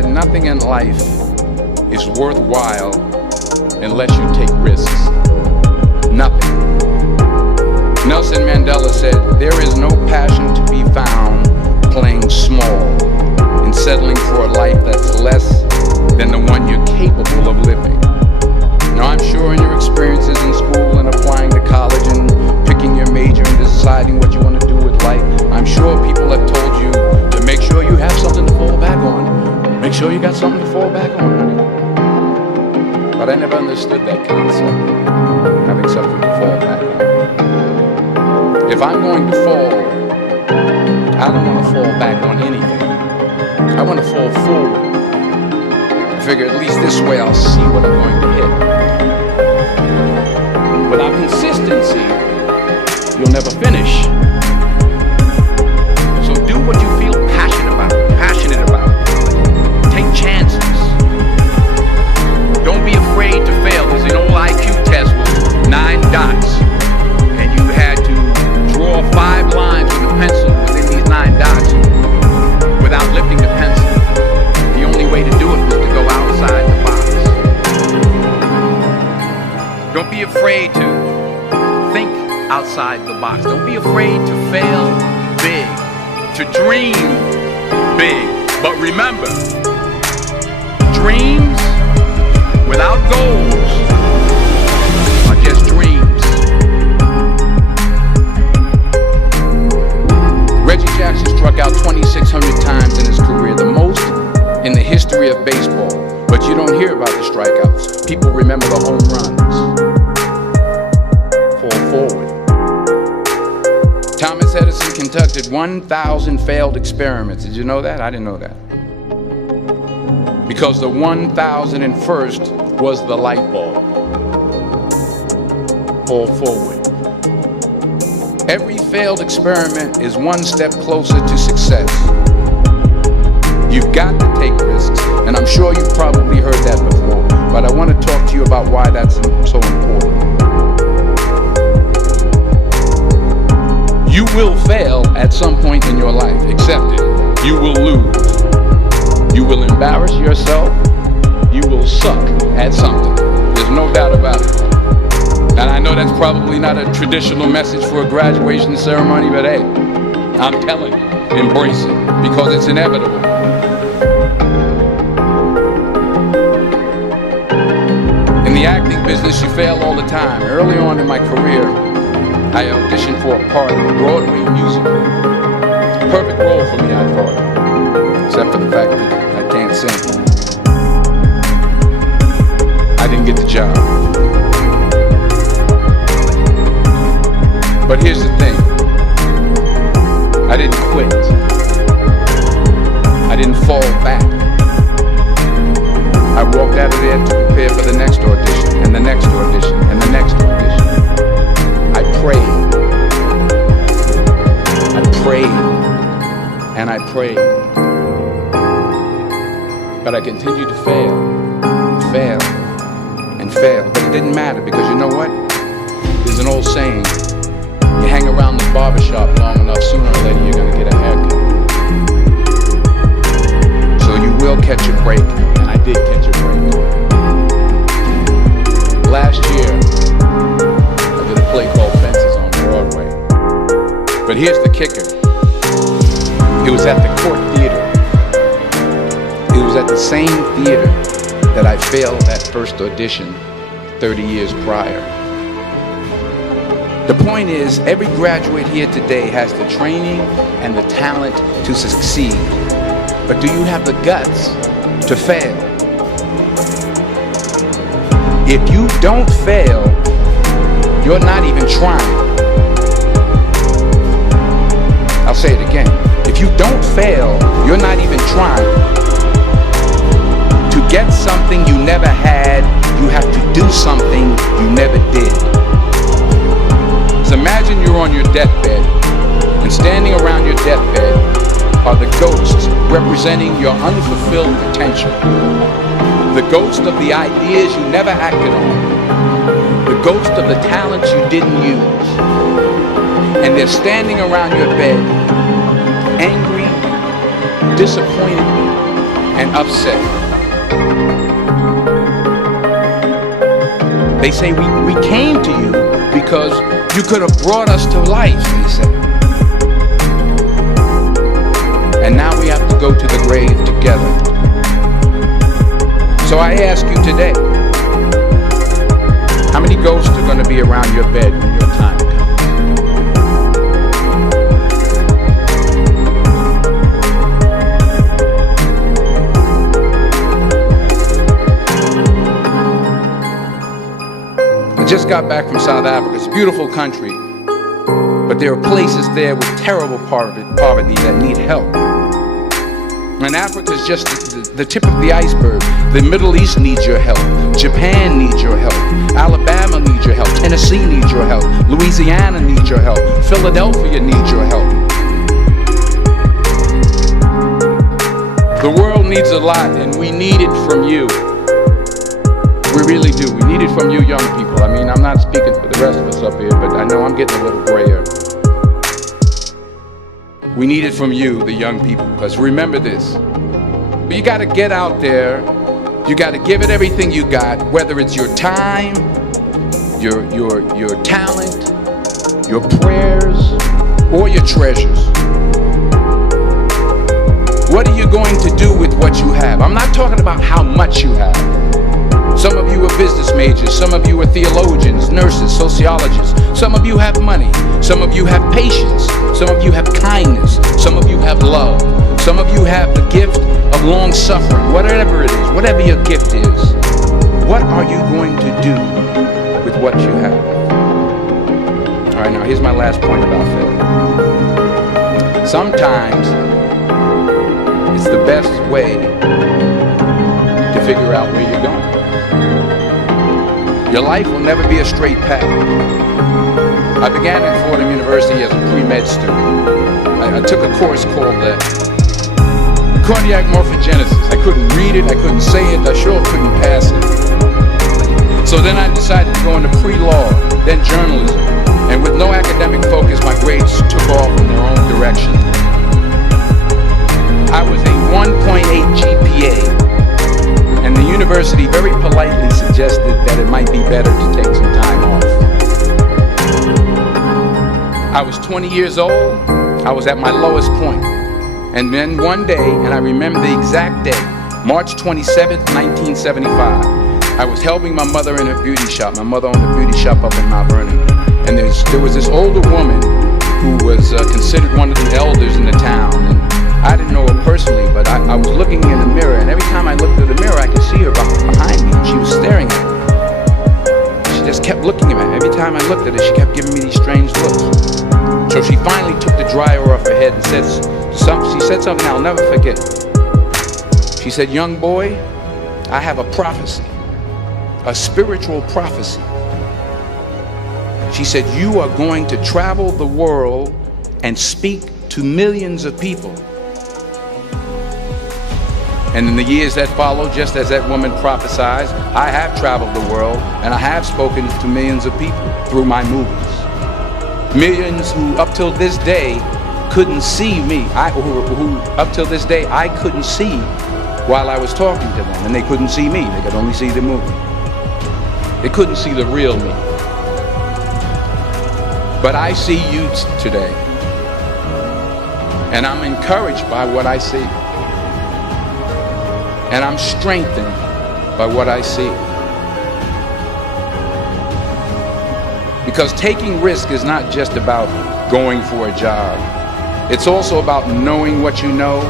that nothing in life is worthwhile unless you take risks. Nothing. Nelson Mandela said, "There is no passion to be found playing small and settling for a life that's less than the one you're capable of living." Now, I'm sure in your experiences in school and applying to college and picking your major and deciding what you want to do with life, I'm sure people have told you to make sure you have something to fall back on. Make sure you got something to fall back on. But I never understood that concept, having something to fall back on. If I'm going to fall, I don't want to fall back on anything. I want to fall forward. I figure at least this way I'll see what I'm going to hit. Without consistency, you'll never finish. So do what you feel passionate about. Take chances. Don't be afraid to fail. There's an old IQ test with 9 dots, and you had to draw 5 lines with a pencil within these 9 dots without lifting the pencil. The only way to do it was to go outside the box. Don't be afraid to think outside the box. Don't be afraid to fail big, to dream big. But remember, dreams without goals are just dreams. Reggie Jackson struck out 2,600 times in his career, the most in the history of baseball. But you don't hear about the strikeouts. People remember the home runs. Fall forward. Thomas Edison conducted 1,000 failed experiments. Did you know that? I didn't know that. Because the 1,001st was the light bulb. Fall forward. Every failed experiment is one step closer to success. You've got to take risks, and I'm sure you've probably heard that before, but I want to talk to you about why that's so important. You will fail at some point in your life. Accept it. You will lose. You will embarrass yourself. You will suck at something. There's no doubt about it. And I know that's probably not a traditional message for a graduation ceremony, but hey, I'm telling you, embrace it, because it's inevitable. In the acting business, you fail all the time. Early on in my career, I auditioned for a part in a Broadway musical. Perfect role for me, I thought, except for the fact that I can't sing. I didn't get the job. But here's the thing. I didn't quit. I didn't fall back. I walked out of there to prepare for the next audition, and the next audition, and the next audition. I prayed. I prayed. And I prayed. But I continued to fail, and fail. But it didn't matter, because you know what? There's an old saying. You hang around the barbershop long enough, sooner or later you're going to get a haircut. So you will catch a break, and I did catch a break. Last year, I did a play called Fences on Broadway. But here's the kicker. It was at the Court Theater. It was at the same theater that I failed that first audition 30 years prior. The point is, every graduate here today has the training and the talent to succeed. But do you have the guts to fail? If you don't fail, you're not even trying. I'll say it again. If you don't fail, you're not even trying. To get something you never had, you have to do something you never did. So imagine you're on your deathbed, and standing around your deathbed are the ghosts representing your unfulfilled potential. The ghost of the ideas you never acted on. The ghost of the talents you didn't use. And they're standing around your bed, angry, disappointed, and upset. They say, we came to you because you could have brought us to life, they say. And now we have to go to the grave together. So I ask you today, how many ghosts are going to be around your bed when your time comes? I just got back from South Africa. It's a beautiful country, but there are places there with terrible poverty that need help. And Africa is just the tip of the iceberg. The Middle East needs your help. Japan needs your help. Alabama needs your help. Tennessee needs your help. Louisiana needs your help. Philadelphia needs your help. The world needs a lot, and we need it from you. We really do. We need it from you young people. I mean, I'm not speaking for the rest of us up here, but I know I'm getting a little grayer. We need it from you, the young people, because remember this. You got to get out there. You got to give it everything you got, whether it's your time, your talent, your prayers, or your treasures. What are you going to do with what you have? I'm not talking about how much you have. Some of you are business majors, some of you are theologians, nurses, sociologists. Some of you have money, some of you have patience, some of you have kindness, some of you have love, some of you have the gift of long suffering. Whatever it is, whatever your gift is, what are you going to do with what you have? All right, now here's my last point about failure. Sometimes it's the best way to figure out where you're going. Your life will never be a straight path. I began at Fordham University as a pre-med student. I took a course called cardiac morphogenesis. I couldn't read it, I couldn't say it, I sure couldn't pass it. So then I decided to go into pre-law, then journalism. And with no academic focus, my grades took off in their own direction. I was a 1.8 GPA. And the university very politely suggested that it might be better to take some time off. I was 20 years old. I was at my lowest point. And then one day, and I remember the exact day, March 27th, 1975, I was helping my mother in her beauty shop. My mother owned a beauty shop up in Mount Vernon. And there was this older woman who was considered one of the elders in the town. And I didn't know her personally, but I was looking in the mirror, and every time I looked at the mirror, I could see her behind me, and she was staring at me. She just kept looking at me. Every time I looked at her, she kept giving me these strange looks. So she finally took the dryer off her head and she said something I'll never forget. She said, "Young boy, I have a prophecy, a spiritual prophecy." She said, "You are going to travel the world and speak to millions of people." And in the years that followed, just as that woman prophesied, I have traveled the world and I have spoken to millions of people through my movies. Millions who up till this day couldn't see me, who up till this day I couldn't see while I was talking to them, and they couldn't see me, they could only see the movie. They couldn't see the real me. But I see you today, and I'm encouraged by what I see. And I'm strengthened by what I see. Because taking risk is not just about going for a job. It's also about knowing what you know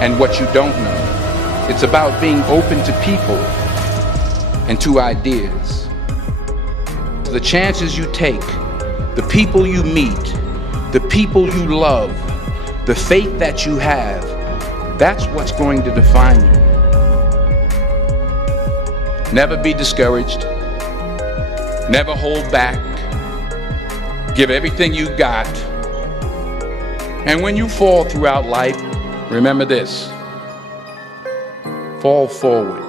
and what you don't know. It's about being open to people and to ideas. The chances you take, the people you meet, the people you love, the faith that you have, that's what's going to define you. Never be discouraged. Never hold back. Give everything you got. And when you fall throughout life, remember this: fall forward.